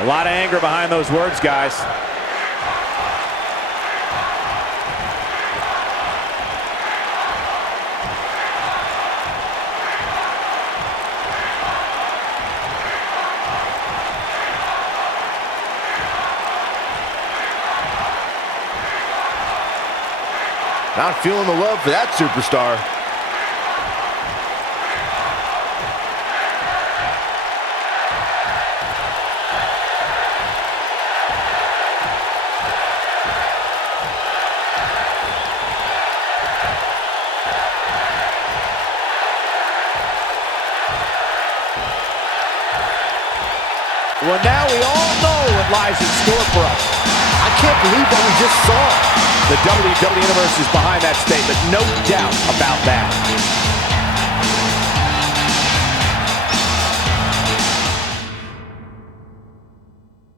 A lot of anger behind those words, guys. Not feeling the love for that superstar. Well, now we all know what lies in store for us. I can't believe what we just saw. The WWE Universe is behind that statement, no doubt about that.